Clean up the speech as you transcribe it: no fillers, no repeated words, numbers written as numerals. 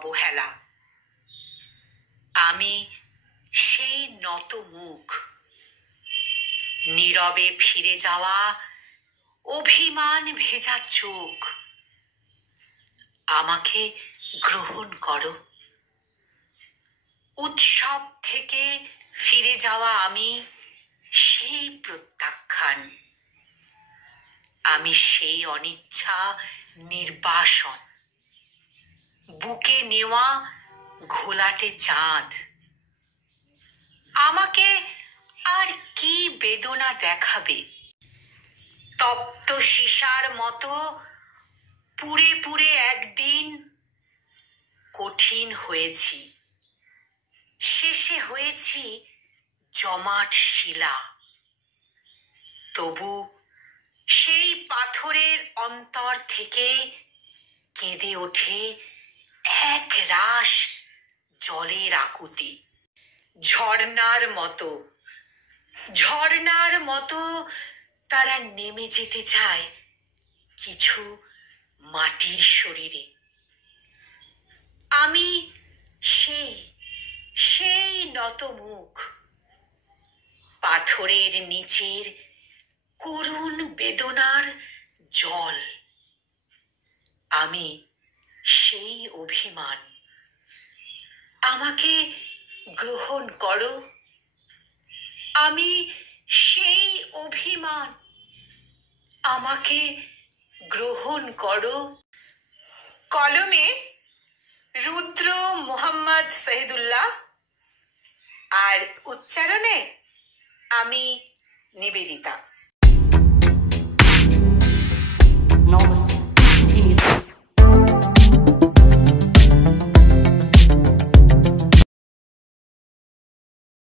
অবহেলা। আমি সেই নত মুখ, নীরবে ফিরে যাওয়া অভিমান ভেজা চোখ। আমাকে গ্রহণ করো। উৎসব থেকে ফিরে যাওয়া আমি সেই প্রত্যাখ্যান। আমি সেই অনিচ্ছা নির্বাসন, বুকে নেওয়া ঘোলাটে চাঁদ। আমাকে আর কি বেদনা দেখাবে? তপ্ত সীসার মতো পুড়ে পুড়ে একদিন কঠিন হয়েছি, শেষে হয়েছি জমাট শিলা। তবু সেই পাথরের অন্তর থেকে কেঁদে ওঠে এক রাশ জলের আকুতি। ঝর্ণার মতো, ঝর্ণার মতো তারা নেমে যেতে চায় কিছু মাটির শরীরে। আমি সেই সেই নত মুখ, পাথরের নিচের করুণ বেদনার জল। আমি সেই অভিমান। আমাকে গ্রহণ করো। আমি সেই অভিমান। আমাকে গ্রহণ করো। কলমে রুদ্র মোহাম্মদ শহীদুল্লাহ, আর উচ্চারণে আমি নিবেদিতা।